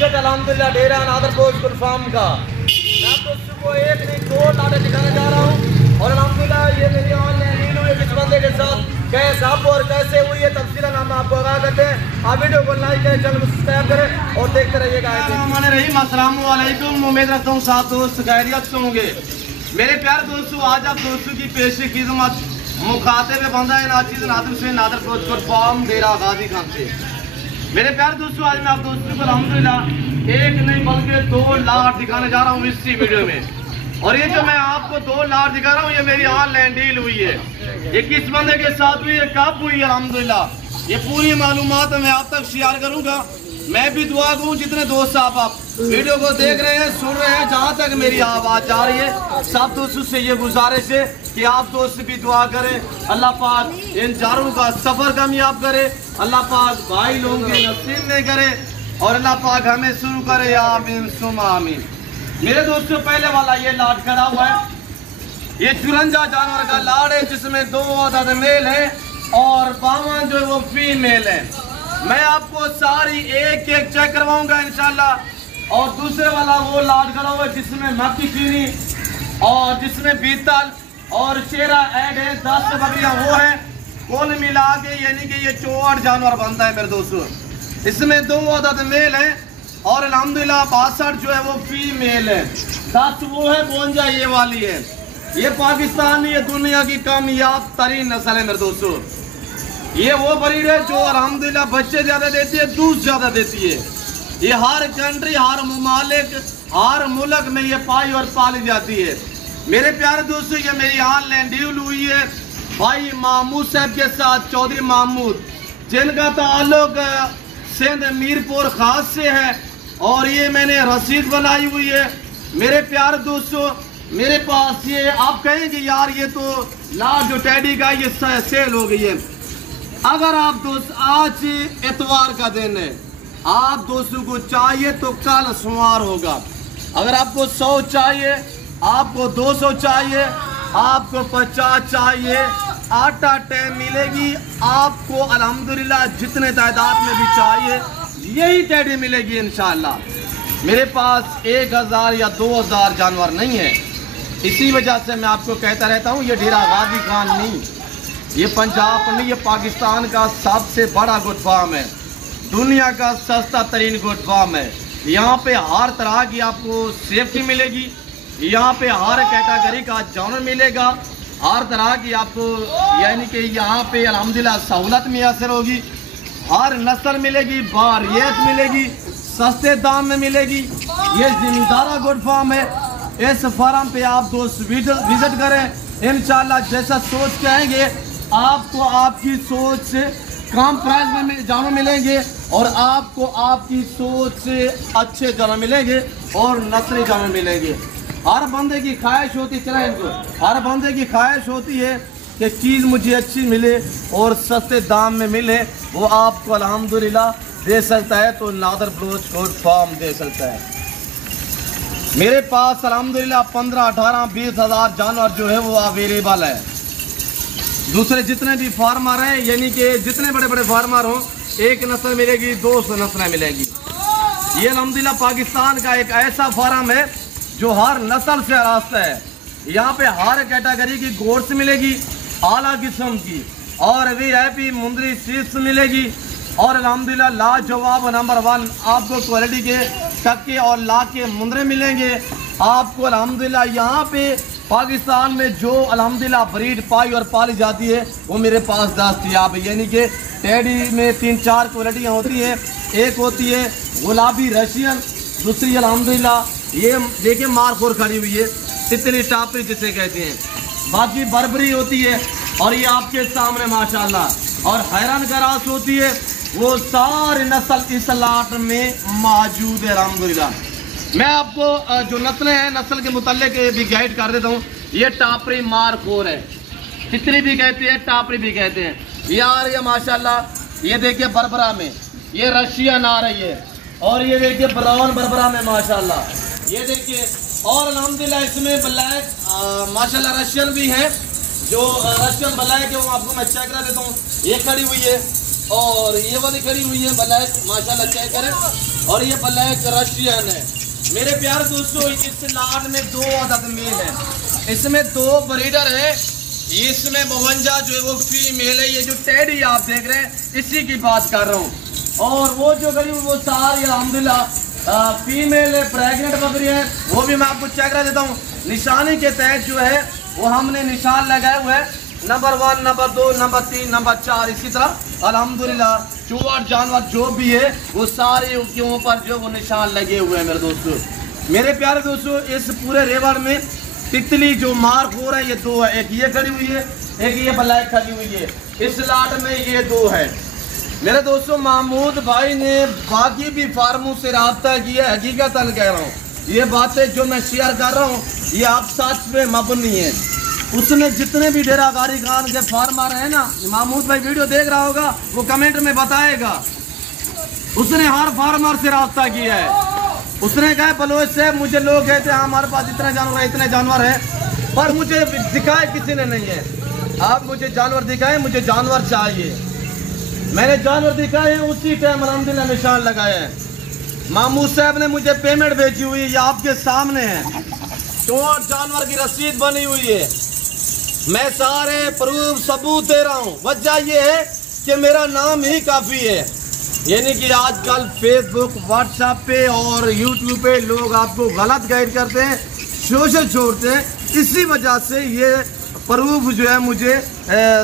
Visit अल्हम्दुलिल्लाह डेरा नादरपोश गुलफाम का। मैं आप दोस्तों को एक नहीं दो लाटे दिखाने जा रहा हूँ और अल्हम्दुलिल्लाह ये मेरी ऑनलाइन हुई किस बंदे के साथ कैसे आप और कैसे हुई है तफसीलन हम आपको आगाह करते हैं। आप वीडियो को लाइक करें, चैनल को सब्सक्राइब करें और देखते रहिएगा। अस्सलाम वालेकुम, उम्मीद रखता हूँ साथ दोस्त खैरियत से होंगे। मेरे प्यारे दोस्तों, आज आप दोस्तों की पेश खिदमत मुखातिब बंदा है नाचिज़ नादिर से नादरपोश गुलफाम डेरा गाजी खान से। मेरे प्यारे दोस्तों, आज मैं आप दोस्तों को अल्हम्दुलिल्लाह एक नहीं बल्कि 2 लाट दिखाने जा रहा हूँ इसी वीडियो में। और ये जो मैं आपको 2 लाट दिखा रहा हूँ ये मेरी ऑनलाइन डील हुई है। ये किस बंदे के साथ हुई है, कब हुई है, अल्हम्दुलिल्लाह ये पूरी मालूमात मैं आप तक शेयर करूँगा। मैं भी दुआ करूँ जितने दोस्त आप वीडियो को देख रहे हैं, सुन रहे हैं, जहाँ तक मेरी आवाज़ जा रही है, सब दोस्तों से ये गुजारिश है कि आप दोस्त भी दुआ करें। अल्लाह पाक इन चारों का सफ़र कामयाब करे, अल्लाह पाक भाई लोगों के नसीब में करे और अल्लाह पाक हमें शुरू करे। आमीन सुमा आमीन। मेरे दोस्तों, पहले वाला ये लाट खड़ा हुआ है, ये चुरंजा जानवर का लाट है जिसमें 2 अदद मेल है और 52 जो है वो फीमेल है। मैं आपको सारी एक एक चेक करवाऊंगा इंशाल्लाह। और दूसरे वाला वो लाट खड़ा हुआ है जिसमें मक्की चीनी और जिसमें बीतल और शेरा ऐड है, 10 बकरियां वो है। कुल मिला के यानी कि ये 64 जानवर बनता है मेरे दोस्तों। इसमें 2 अदद मेल है और अल्हम्दुलिल्लाह 62 जो है वो फीमेल है। 10 वो है, 52 ये वाली है। ये पाकिस्तान ये दुनिया की कामयाब तरीन नस्ल है मेरे दोस्तों। ये वो ब्रीड है जो अल्हम्दुलिल्लाह बच्चे ज्यादा देती है, दूध ज्यादा देती है। ये हर कंट्री, हर ममालिक, हर मुल्क में ये पाई और पाली जाती है। मेरे प्यारे दोस्तों, ये मेरी ऑनलाइन डील हुई है भाई महमूद साहब के साथ, चौधरी महमूद, जिनका ताल्लुक सिंध मीरपुर खास से है और ये मैंने रसीद बनाई हुई है। मेरे प्यारे दोस्तों, मेरे पास ये आप कहेंगे यार ये तो लाट जो टैडी का ये सेल हो गई है। अगर आप दोस्त आज इतवार का दिन है, आप दोस्तों को चाहिए तो कल सोमवार होगा। अगर आपको 100 चाहिए, आपको 200 चाहिए, आपको 50 चाहिए, आटा टाइम मिलेगी आपको अल्हम्दुलिल्लाह। जितने तादाद में भी चाहिए यही टैडी मिलेगी इंशाअल्लाह। मेरे पास 1000 या 2000 जानवर नहीं है, इसी वजह से मैं आपको कहता रहता हूँ ये डेरा गाजी खान नहीं, ये पंजाब नहीं, ये पाकिस्तान का सबसे बड़ा गुड फार्म है, दुनिया का सस्ता तरीन गुड फार्म है। यहाँ पे हर तरह की आपको सेफ्टी मिलेगी, यहाँ पे हर कैटेगरी का जानवर मिलेगा, हर तरह की आपको यानी कि यहाँ पे अल्हम्दुलिल्लाह सहूलत मैसर होगी, हर नस्ल मिलेगी, बारियत मिलेगी, सस्ते दाम में मिलेगी। ये जिम्मेदारा गुड फार्म है। इस फार्म पे आप दोस्त विजिट करें इंशाल्लाह। जैसा सोच के आएंगे आपको आपकी सोच से कम प्राइस में जानवर मिलेंगे और आपको आपकी सोच से अच्छे जानवर मिलेंगे और नस्ली जानवर मिलेंगे। हर बंदे की ख्वाहिश होती है, चला इनको, हर बंदे की ख्वाहिश होती है कि चीज़ मुझे अच्छी मिले और सस्ते दाम में मिले। वो आपको अल्हम्दुलिल्लाह दे सकता है तो नादरपोश गुड फार्म दे सकता है। मेरे पास अल्हम्दुलिल्लाह 15, 18, 20 हज़ार जानवर जो है वो अवेलेबल है। दूसरे जितने भी फार्मर हैं यानी कि जितने बड़े बड़े फार्मर हों, एक नस्ल मिलेगी, 200 नस्लें मिलेगी। ये अल्हम्दुलिल्लाह पाकिस्तान का एक ऐसा फार्म है जो हर नस्ल से रास्ता है। यहाँ पे हर कैटेगरी की गोश्त मिलेगी, आला किस्म की, और VIP मुंदरी सीड्स मिलेगी और अल्हम्दुलिल्लाह लाजवाब नंबर 1 आपको क्वालिटी के टक्के और ला के मुंदरे मिलेंगे आपको अल्हम्दुलिल्लाह। यहाँ पे पाकिस्तान में जो अल्हम्दुलिल्लाह ब्रीड पाई और पाली जाती है वो मेरे पास दस्तयाब है। यानी कि टैडी में 3-4 क्वालिटियाँ होती हैं। एक होती है गुलाबी रशियन, दूसरी अल्हम्दुलिल्लाह ये देखिए मारखोर खड़ी हुई है, तितली टापरी जिसे कहते हैं, बाकी बर्बरी होती है और ये आपके सामने माशाल्लाह, और हैरान गरास होती है। वो सारी नस्ल इस लाट में मौजूद है अल्हम्दुलिल्लाह। मैं आपको जो नस्लें हैं नस्ल के मुताल्लिक भी गाइड कर देता हूँ। ये टापरी मारखोर है, तितली भी कहते हैं, टापरी भी कहते हैं। यार ये माशाल्लाह ये देखिए बरबरा में ये रशियन आ रही है और ये देखिए ब्राउन बरबरा में माशाल्लाह ये देखिए। और अल्हम्दुलिल्लाह इसमें ब्लैक माशाल्लाह रशियन भी है, जो रशियन ब्लैक है वो आपको मैं चेक करा देता हूँ। ये खड़ी हुई है, और ये वाली खड़ी हुई है ब्लैक, माशाल्लाह चेक करें। और ये ब्लैक रशियन है। मेरे प्यारे दोस्तों, इस लाट में 2 अदद मेल है, इसमें 2 ब्रीडर है। इसमें 52 जो है वो फीमेल है। ये जो टेडी आप देख रहे हैं इसी की बात कर रहा हूँ। और वो जो खड़ी हुई वो सारी अल्हम्दुलिल्लाह फीमेल है, प्रेगनेंट बकरी है। वो भी मैं आपको चेक करा देता हूँ। निशानी के तहत जो है वो हमने निशान लगाए हुए हैं, नंबर 1, नंबर 2, नंबर 3, नंबर 4। इसी तरह अल्हम्दुलिल्लाह चूहा जानवर जो भी है वो सारे के ऊपर जो वो निशान लगे हुए हैं। मेरे दोस्तों, मेरे प्यारे दोस्तों, इस पूरे रेवड़ में तितली जो मार्क हो रहा है ये 2 है। एक ये खड़ी हुई है, एक ये ब्लैक खड़ी हुई है। इस लाट में ये 2 है। मेरे दोस्तों, महमूद भाई ने बाकी भी फार्मों से रब्ता किया है। हकीकतन कह रहा हूँ, ये बातें जो मैं शेयर कर रहा हूँ ये आप सच पे मबनी है। उसने जितने भी डेरा गारी खान के फार्मर है ना, महमूद भाई वीडियो देख रहा होगा, वो कमेंट में बताएगा। उसने हर फार्मर से रब्ता किया है। उसने कहा बलोच से मुझे लोग कहते हैं हमारे पास इतने जानवर है, इतने जानवर है, पर मुझे दिखाए किसी ने नहीं है। आप मुझे जानवर दिखाए, मुझे जानवर चाहिए। मैंने जानवर दिखाए हैं, उसी टाइम अल्हम्दुलिल्लाह निशान लगाए हैं। महमूद साहब ने मुझे पेमेंट भेजी हुई है, ये आपके सामने है। तो जानवर की रसीद बनी हुई है। मैं सारे प्रूफ सबूत दे रहा हूँ। वजह ये है कि मेरा नाम ही काफ़ी है। यानी कि आजकल फेसबुक, व्हाट्सएप पे और यूट्यूब पे लोग आपको गलत गाइड करते हैं, सोशल छोड़ते हैं। इसी वजह से ये प्रूफ जो है मुझे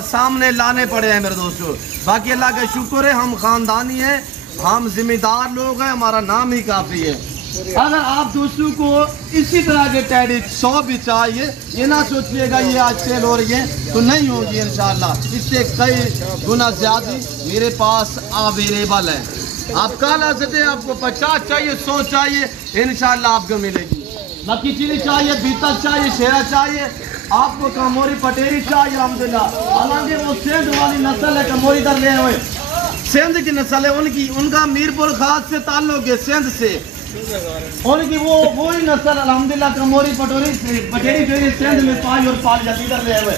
सामने लाने पड़े हैं मेरे दोस्तों। बाकी अल्लाह का शुक्र है, हम ख़ानदानी हैं, हम जिम्मेदार लोग हैं, हमारा नाम ही काफ़ी है। अगर आप दोस्तों को इसी तरह के टेडी 100 भी चाहिए, ये ना सोचिएगा ये आज सेल हो रही है तो नहीं होगी। इंशाल्लाह इससे कई गुना ज़्यादा मेरे पास अवेलेबल है। आप कल आ सकते हैं, आपको 50 चाहिए, 100 चाहिए, इंशाल्लाह आपको मिलेगी। मक्की चीनी चाहिए, बीतल चाहिए, शेरा चाहिए, आपको कमोरी पटेरी चाहिए अल्हम्दुलिल्लाह। हालांकि वो सिंध वाली नस्ल है, कमोरी दर ले हुए सिंध की नस्ल है उनकी, उनका मीरपुर खास से ताल्लुक है, सिंध से उनकी वो ही नस्ल अल्हम्दुलिल्लाह कमोरी पटेरी जो है सिंध में पाई और पाल जाती इधर ले हुए।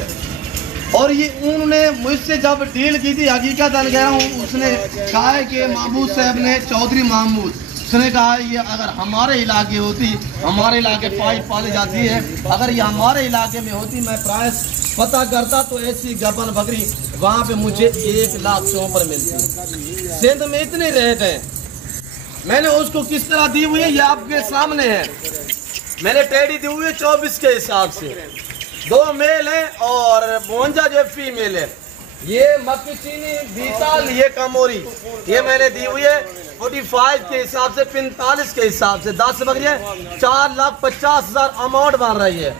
और ये उन्होंने मुझसे जब डील की थी, हकीकत कह रहा हूँ, उसने कहा है कि महमूद साहब ने, चौधरी महमूद, उसने कहा ये अगर हमारे इलाके होती, हमारे इलाके पाई पाली जाती है, अगर ये हमारे इलाके में होती, मैं प्राइस पता करता तो ऐसी गबन बकरी वहाँ पे मुझे 1 लाख से ऊपर मिलती। सिंध में इतने रेट हैं। मैंने उसको किस तरह दी हुई है ये आपके सामने है। मैंने टेडी दी हुई है 24 के हिसाब से। 2 मेल है और 52 जो फीमेल है। ये मक्की चीनी, बीतल, ये कमोरी, ये मैंने दी हुई है 45 के हिसाब से, 45 के हिसाब से। 10 बकरियाँ 4,50,000 अमाउंट बन रही है।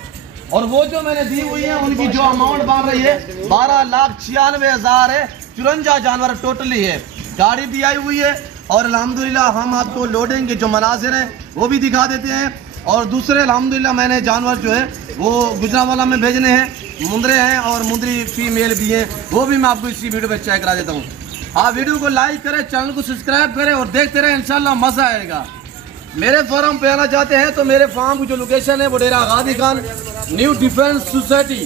और वो जो मैंने दी हुई है उनकी जो अमाउंट बन रही है 12,96,000 है। 54 जानवर टोटली है। गाड़ी भी आई हुई है और अल्हम्दुलिल्लाह हम आपको लोडिंग के जो मनाजिर हैं वो भी दिखा देते हैं। और दूसरे अल्हम्दुलिल्लाह मैंने जानवर जो है वो गुजरावाला में भेजने हैं, मुंदरे हैं और मुंदरी फीमेल भी हैं, वो भी मैं आपको इसी वीडियो में चेक करा देता हूँ। आप वीडियो को लाइक करें, चैनल को सब्सक्राइब करें और देखते रहें, इंशाल्लाह मज़ा आएगा। मेरे फार्म पे आना चाहते हैं तो मेरे फार्म की जो लोकेशन है वो Dera Ghazi Khan new defence society,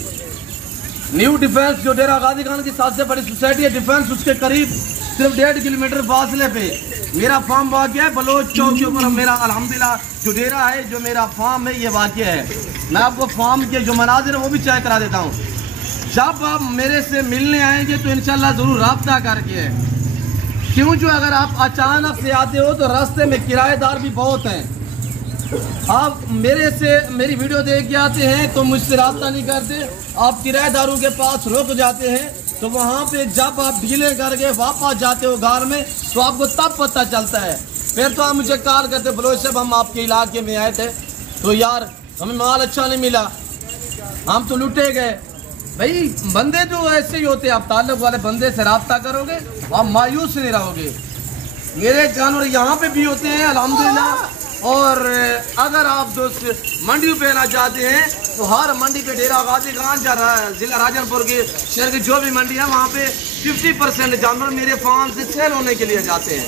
new defence जो डेरा गाजी खान की सबसे बड़ी सोसाइटी है डिफेंस, उसके करीब सिर्फ 1.5 किलोमीटर फासले पे मेरा फार्म वाक़ है। बलोच चौक के ऊपर मेरा अल्हम्दुलिल्लाह जो डेरा है, जो मेरा फार्म है, ये वाक़ है। मैं आपको फार्म के जो मनाजिर है वो भी चेक करा देता हूँ। जब आप मेरे से मिलने आएंगे तो इंशाल्लाह ज़रूर रब्ता करके, क्यों जो अगर आप अचानक से आते हो तो रास्ते में किराएदार भी बहुत हैं। आप मेरे से मेरी वीडियो देख के आते हैं तो मुझसे रब्ता नहीं करते, आप किराएदारों के पास रुक जाते हैं। तो वहाँ पे जब आप डीलें करके वापस जाते हो घर में तो आपको तब पता चलता है। फिर तो आप मुझे कॉल करते, बलोच साहब हम आपके इलाके में आए थे तो यार हमें माल अच्छा नहीं मिला, हम तो लुटे गए। भाई बंदे जो ऐसे ही होते हैं, आप ताल्लुक वाले बंदे से रब्ता करोगे आप मायूस नहीं रहोगे। मेरे जानवर यहाँ पे भी होते हैं अल्हम्दुलिल्लाह। और अगर आप दोस्त मंडी पे आना चाहते हैं तो हर मंडी पे डेरा गाजी खान जिला राजनपुर के शहर की जो भी मंडी है वहाँ पे 50% जानवर मेरे फार्म से सेल होने के लिए जाते हैं।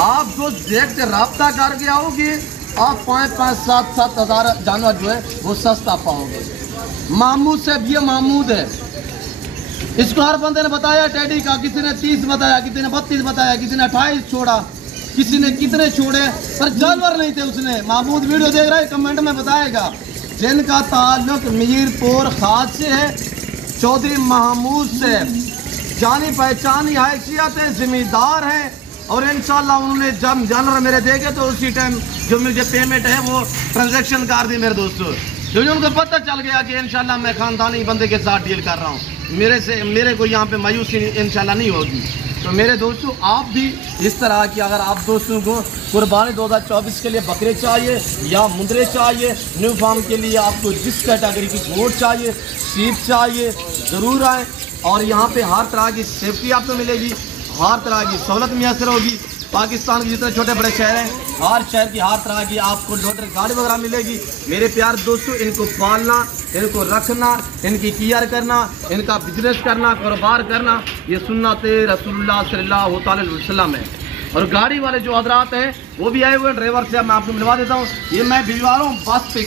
आप दोस्त देख के रब्ता करके आओगे, आप 5-5, 7-7 हज़ार जानवर जो है वो सस्ता पाओगे। महमूद साहब, ये महमूद है, इसको हर बंदे ने बताया टेडी का, किसी ने 30 बताया, किसी ने 32 बताया, किसी ने 28 छोड़ा, किसी ने कितने छोड़े, पर जानवर नहीं थे उसने। महमूद वीडियो देख रहा है, कमेंट में बताएगा। जिनका ताल्लुक मीरपुर खास से है, चौधरी महमूद से, जानी पहचानी हैसियत है, जिम्मेदार है। और इंशाल्लाह उन्होंने जब जानवर मेरे देखे तो उसी टाइम जो मुझे पेमेंट है वो ट्रांजैक्शन कर दी मेरे दोस्तों, क्योंकि उनको पता चल गया कि इंशाल्लाह मैं खानदानी बंदे के साथ डील कर रहा हूँ, मेरे को यहाँ पे मायूसी इंशाल्लाह नहीं होगी। तो मेरे दोस्तों आप भी इस तरह की, अगर आप दोस्तों को कुर्बानी 2024 के लिए बकरे चाहिए या मुंदरे चाहिए, न्यू फार्म के लिए आपको जिस कैटेगरी की गोट चाहिए, शीप चाहिए, ज़रूर आएँ। और यहाँ पे हर तरह की सेफ्टी आपको मिलेगी, हर तरह की सहूलत मैसर होगी। पाकिस्तान के जितने छोटे बड़े शहर हैं, हर शहर की हर तरह की आपको लोटर गाड़ी वगैरह मिलेगी। मेरे प्यार दोस्तों, इनको पालना, इनको रखना, इनकी केयर करना, इनका बिजनेस करना, कारोबार करना, ये सुन्नत रसूलुल्लाह सल्लल्लाहु अलैहि वसल्लम है। और गाड़ी वाले जो हजरात हैं वो भी आए हुए हैं, ड्राइवर से मैं आपको मिलवा देता हूँ। ये मैं भिजवा रहा हूँ बस पे,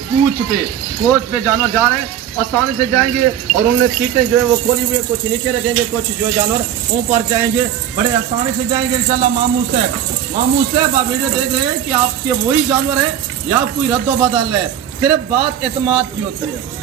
कोच पे जानवर जा रहे हैं, आसानी से जाएंगे। और उनने सीटें जो है वो खोली हुई है, कुछ नीचे रखेंगे, कुछ जो है जानवर ऊपर जाएंगे, बड़े आसानी से जाएंगे इंशाल्लाह। महमूद साहब आप वीडियो देख रहे हैं कि आपके वही जानवर है या कोई रद्दो बदल है, सिर्फ बात एतमाद की होती है।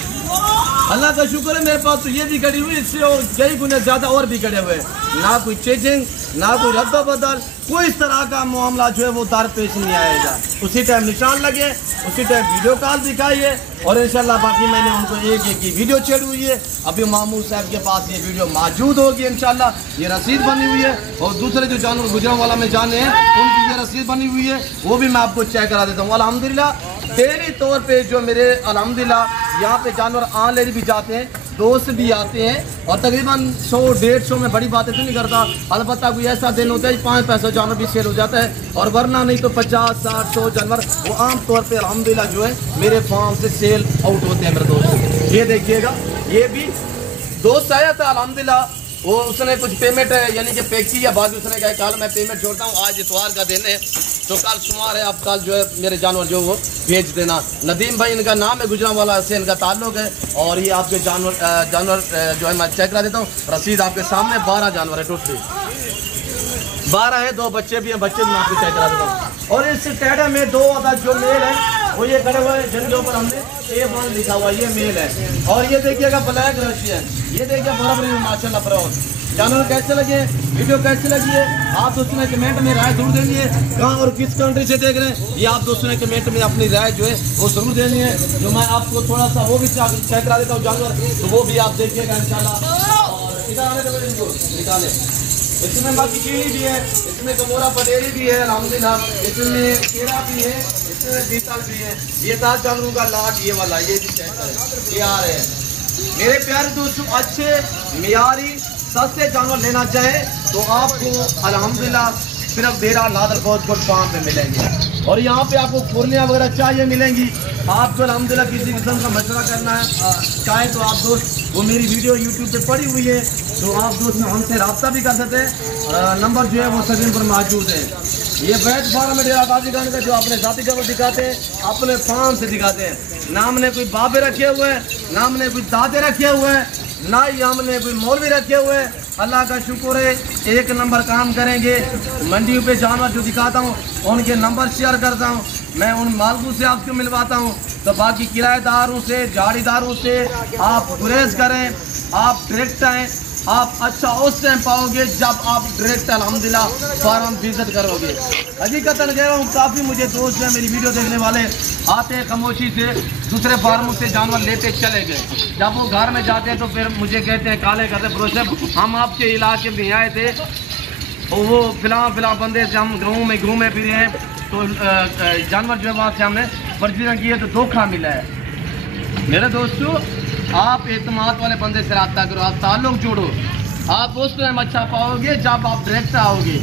अल्लाह का शुक्र है मेरे पास तो ये भी खड़ी हुई, इससे कई गुने ज़्यादा और भी खड़े हुए, ना कोई चेंजिंग, ना कोई रद्दो बदल, कोई इस तरह का मामला जो है वो दर पेश नहीं आएगा। उसी टाइम निशान लगे, उसी टाइम वीडियो कॉल दिखाइए, और इंशाल्लाह बाकी मैंने उनको एक की वीडियो छेड़ी हुई है। अभी महमूद साहब के पास ये वीडियो मौजूद होगी इंशाल्लाह, ये रसीद बनी हुई है। और दूसरे जो जानवर गुजरांवाला में जाने हैं उनकी ये रसीद बनी हुई है, वो भी मैं आपको चेक करा देता हूँ। अल्हम्दुलिल्लाह डेली तौर पे जो मेरे अल्हम्दुलिल्लाह यहाँ पे जानवर ऑनलाइन भी जाते हैं, दोस्त भी आते हैं, और तकरीबन 100-150 में बड़ी बातें तो नहीं करता। अलबत्ता कोई ऐसा दिन होता है 5 पैसा जानवर भी सेल हो जाता है, और वरना नहीं तो 50-60-100 जानवर वो आम तौर पे अल्हम्दुलिल्लाह जो है मेरे फार्म से सेल आउट होते हैं मेरे दोस्त। ये देखिएगा, ये भी दोस्त आया था अल्हम्दुलिल्लाह, वो उसने कुछ पेमेंट है यानी कि पे की या बाद उसने कहा कल मैं पेमेंट छोड़ता हूँ, आज इतवार का दिन है तो कल शुमार है, आप कल जो है मेरे जानवर जो वो भेज देना। नदीम भाई इनका नाम है, गुजरांवाला से इनका ताल्लुक है। और ये आपके जानवर जो है मैं चेक करा देता हूँ, रसीद आपके सामने 12 जानवर है, टोटली 12 है, 2 बच्चे भी हैं, बच्चे भी मैं आपको चेक करा देता हूँ। और इस टेडा में 2 अदद जो मेल है वो ये खड़े हुए हैं, जिनके ऊपर हमने A1 लिखा हुआ, ये मेल है। और ये देखिएगा ब्लैक रशियन, ये देखिए बराबरी में माशाल्लाह ब्राउन। जानवर कैसे लगे, वीडियो कैसे लगी है, आप दोस्तों ने कमेंट में राय जरूर देनी है। कहाँ और किस कंट्री से देख रहे हैं ये आप दोस्तों ने कमेंट में अपनी राय जो है वो जरूर देनी है। जो मैं आपको थोड़ा सा वो भी चेक करा देता हूँ जानवर, तो वो भी आप देखिएगा इंशाल्लाह। और निकाले, इसमें बाकी चीनी भी है, इसमें कमोरा पटेरी भी है अल्हम्दुलिल्लाह, इसमें केरा भी है, इसमें बीतल भी है। ये 10 जानवरों का लाट ये वाला, ये भी चेक करें, ये आ रहे हैं। मेरे प्यारे दोस्तों, अच्छे मियारी सस्ते जानवर लेना चाहे तो आपको अल्हम्दुलिल्लाह सिर्फ डेरा नादरकोट फार्म पे मिलेंगे। और यहाँ पे आपको खुरलियाँ वगैरह चाहिए मिलेंगी। आपको अल्हम्दुलिल्लाह किसी किस्म का मशवरा करना है चाहे तो आप दोस्त, वो मेरी वीडियो यूट्यूब पे पड़ी हुई है, तो आप दोस्त हमसे रब्ता भी कर सकते हैं। नंबर जो है वो स्क्रीन पर मौजूद है। ये वैद फार्म है डेरा गाजी खान का, जो अपने जाति का वो दिखाते हैं, अपने फार्म से दिखाते हैं। ना हमने कोई बाबे रखे हुए हैं, ना हमने कोई दादे रखे हुए हैं, ना ही हमने कोई मौलवी रखे हुए हैं। अल्लाह का शुक्र है, 1 नंबर काम करेंगे। मंडियों पे जानवर जो दिखाता हूँ उनके नंबर शेयर करता हूँ, मैं उन मालकों से आपको मिलवाता हूँ। तो बाकी किराएदारों से, झाड़ीदारों से आप गुरेज करें, आप डायरेक्ट आएँ। आप अच्छा उस टाइम पाओगे जब आप डायरेक्ट अल्हम्दुलिल्लाह फार्म विजिट करोगे। हकीकतन कह रहा हूँ, काफ़ी मुझे दोस्त हैं मेरी वीडियो देखने वाले, आते हैं खामोशी से दूसरे फार्मों से जानवर लेते चले गए। जब वो घर में जाते हैं तो फिर मुझे कहते हैं, काले करते प्रोसेस, हम आपके इलाके में आए थे, तो वो फिलहाल बंदे से हम गाँव में फिरे हैं, तो जानवर जो है वहाँ से हमने फर्जी की है तो धोखा मिला है। मेरे दोस्तों, आप एतमाद वाले बंदे से रब्ता करो, आप ताल्लुक जोड़ो, आप उस टाइम अच्छा पाओगे जब आप डायरेक्ट आओगे।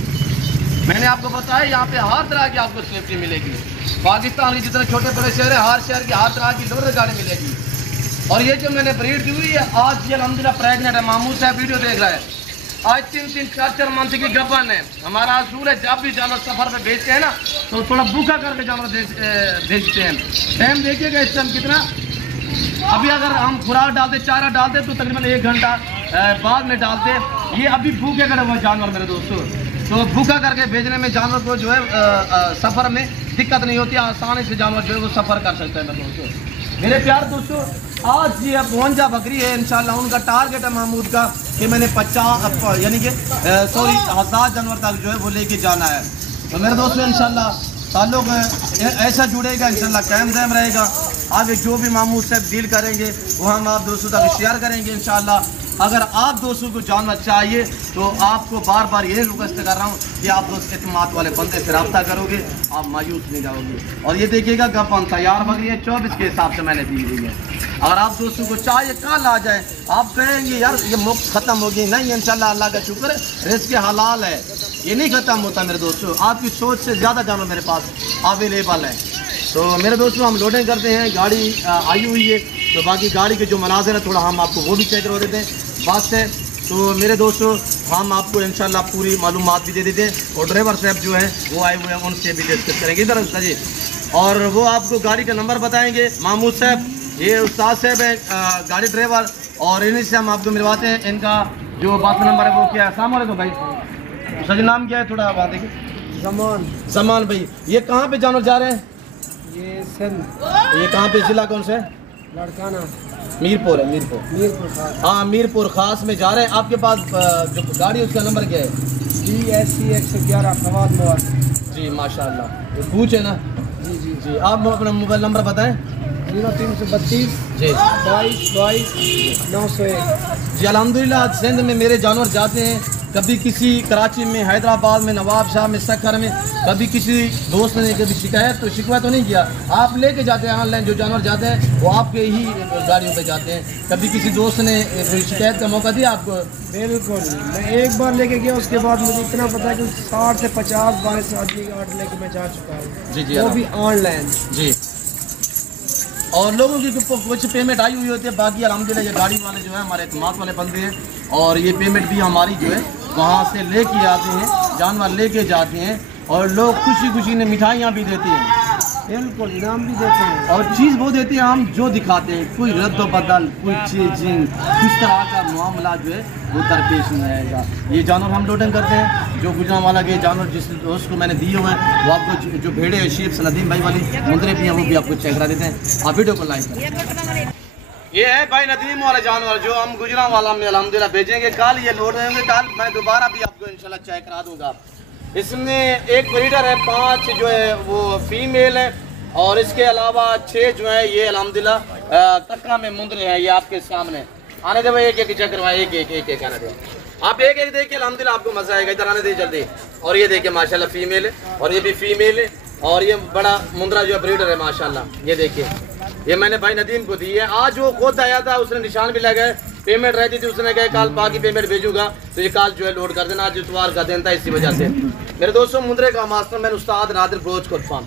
मैंने आपको बताया यहाँ पे हर तरह की आपको सेफ्टी मिलेगी। पाकिस्तान के जितने छोटे बड़े शहर है, हर शहर की हर तरह की जबरदस्त गाड़ी मिलेगी। और ये जो मैंने ब्रीड दी हुई है, आज ये अल्हम्दुलिल्लाह प्रेगनेंट है। महमूद साहब वीडियो देख रहा है, आज 3-4 मंथ की गबन है। हमारा असूल है, जब भी जानवर सफर पे भेजते हैं ना तो थोड़ा भूखा करके जानवर भेजते हैं। टाइम देखिएगा इस टाइम कितना, अभी अगर हम खुराक डालते, चारा डालते तो तकरीबन 1 घंटा बाद में डालते हैं। ये अभी भूखे खड़े हुए जानवर मेरे दोस्तों, तो भूखा करके भेजने में जानवर को जो है सफ़र में दिक्कत नहीं होती, आसानी से जानवर जो है वो सफ़र कर सकते हैं मेरे दोस्तों। मेरे प्यार दोस्तों, आज ये 52 बकरी है इंशाल्लाह। उनका टारगेट है महमूद का कि मैंने 50 यानी कि 1000 जानवर तक जो है वो लेके जाना है। तो मेरे दोस्तों इंशाल्लाह ताल्लुक ऐसा जुड़ेगा, इंशाल्लाह कायम दायम रहेगा। आगे जो भी महमूद साहब डील करेंगे वो हम आप दोस्तों तक शेयर करेंगे इंशाल्लाह। अगर आप दोस्तों को जानना चाहिए तो आपको बार बार यही रिक्वेस्ट कर रहा हूँ कि आप दोस्त एतमाद वाले बंदे से रब्ता करोगे, आप मायूस नहीं जाओगे। और ये देखिएगा गपन तैयार बकरी है, 24 के हिसाब से मैंने दी हुई है। अगर आप दोस्तों को चाहिए कल आ जाए, आप कहेंगे यार ये मुफ्त ख़त्म होगी, नहीं इंशाल्लाह अल्लाह का शुक्र है, रिज़्क़ हलाल है, ये नहीं ख़त्म होता मेरे दोस्तों। आपकी सोच से ज़्यादा जानवर मेरे पास अवेलेबल है। तो मेरे दोस्तों हम लोडिंग करते हैं, गाड़ी आई हुई है, तो बाकी गाड़ी के जो मनाज़िर है थोड़ा हम आपको वो भी चेक करवा देते हैं बात से। तो मेरे दोस्तों हम आपको इंशाल्लाह पूरी मालूमात भी दे देते हैं, और ड्राइवर साहब जो हैं वो आए हुए हैं, उनसे भी डिस्कस करेंगे इधर उसका जी, और वो आपको गाड़ी का नंबर बताएंगे। महमूद साहब ये उस्ताद साहब हैं गाड़ी ड्राइवर, और इन्हीं से हम आपको मिलवाते हैं। इनका जो बात नंबर है वो क्या है। अस्सलाम वालेकुम भाई, सही नाम क्या है थोड़ा बात देखिए। जमान भाई, ये कहाँ पे जानवर जा रहे हैं? ये सिंध। ये कहाँ पे, जिला कौन सा है? लड़काना। मीरपुर है, मीरपुर हाँ मीरपुर खास में जा रहे हैं। आपके पास जो गाड़ी है उसका नंबर क्या है? GSC 111 Fawad mobile. जी माशाल्लाह, ये पूछ है ना? जी जी जी। आप अपना मोबाइल नंबर बताएं। 0332 जी 22 901। जी अल्हम्दुलिल्लाह सिंध में मेरे जानवर जाते हैं, कभी किसी कराची में, हैदराबाद में, नवाबशाह में, सखर में, कभी किसी दोस्त ने कभी शिकवा तो नहीं किया। आप लेके जाते हैं ऑनलाइन, जो जानवर जाते हैं वो आपके ही गाड़ियों पे जाते हैं। कभी किसी दोस्त ने कोई शिकायत का मौका दिया आपको? बिल्कुल, मैं एक बार लेके गया, उसके बाद मुझे इतना पता है कि 60 से 50 22 आदमी का ऑर्डर लेके मैं जा चुका हूँ। जी जी, वो भी ऑनलाइन। जी। और लोगों की कुछ पेमेंट आई हुई होती है, बाकी अल्हम्दुलिल्लाह ये गाड़ी वाले जो है हमारे एतमाद वाले बंदे हैं, और ये पेमेंट भी हमारी जो है वहाँ से लेके आते हैं, जानवर लेके जाते हैं, और लोग खुशी खुशी ने मिठाइयाँ भी देते हैं। बिल्कुल, इनाम भी देते हैं, और चीज़ वो देते हैं हम जो दिखाते हैं, कोई रद्द बदल, कोई चेंजिंग, किस तरह का मामला जो है वो दरपेश नहीं आएगा। ये जानवर हम लोडिंग करते हैं, जो गुजरांवाला के जानवर जिस दोस्त को मैंने दिए हुए हैं वो आपको जो भेड़े है शेख सनदीन भाई वाली मुंदरे भी हैं वो भी आपको चेक करा देते हैं। आप वीडियो को लाइक करें। ये है भाई नदीम वाला जानवर जो हम गुजरांवाला में अल्हम्दुलिल्लाह भेजेंगे। कल ये लोड होंगे, कल मैं दोबारा भी आपको इंशाल्लाह चेक करा दूंगा। इसमें एक ब्रीडर है, 5 जो है वो फीमेल है, और इसके अलावा 6 जो है ये अल्हम्दुलिल्लाह कक्का में मुंदरे हैं। ये आपके सामने आने दे भाई, एक एक चेक करवाए, एक एक आने दे। आप एक एक देखिए, अल्हम्दुलिल्लाह आपको मजा आएगा। इधर आने दे जल्दी। और ये देखिए माशाल्लाह फीमेल है, और ये भी फीमेल है, और ये बड़ा मुंदरा जो ब्रीडर है माशाल्लाह। ये देखिए, ये मैंने भाई नदीम को दी है। आज वो खुद आया था, उसने निशान भी लगाए, पेमेंट रहती थी, उसने कहा कल बाकी पेमेंट भेजूंगा, तो ये कल जो है लोड कर देना। आज इतवार का दिन था, इसी वजह से। मेरे दोस्तों मुंदरे का मास्टर मैन उस्ताद नादिर बलोच कुरफान।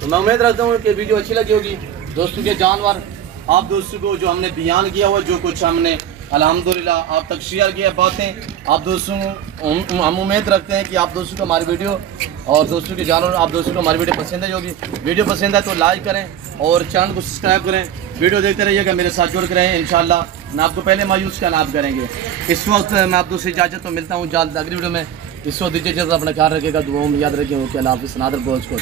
तो मैं उम्मीद रखता हूँ कि वीडियो अच्छी लगी होगी। दोस्तों के जानवर आप दोस्तों को जो हमने बयान किया हुआ, जो कुछ हमने अल्हम्दुलिल्लाह आप तक शेयर किया बातें, आप दोस्तों हम उम्मीद रखते हैं कि आप दोस्तों को हमारी वीडियो और दोस्तों के जानवर आप दोस्तों को हमारी वीडियो पसंद है। होगी वीडियो पसंद है तो लाइक करें और चैनल को सब्सक्राइब करें। वीडियो देखते रहिएगा, मेरे साथ जुड़ कर रहें। इंशाल्लाह मैं आपको पहले मायूस का नाम करेंगे। इस वक्त मैं आप दोस्तों से इजाज़त तो मिलता हूँ जल्द अगली वीडियो में। इस वक्त दीजिए, अपना ख्याल रखिएगा, दुआओं में याद रखिए। अल्लाह हाफ़िज़। नादिर बलोच को।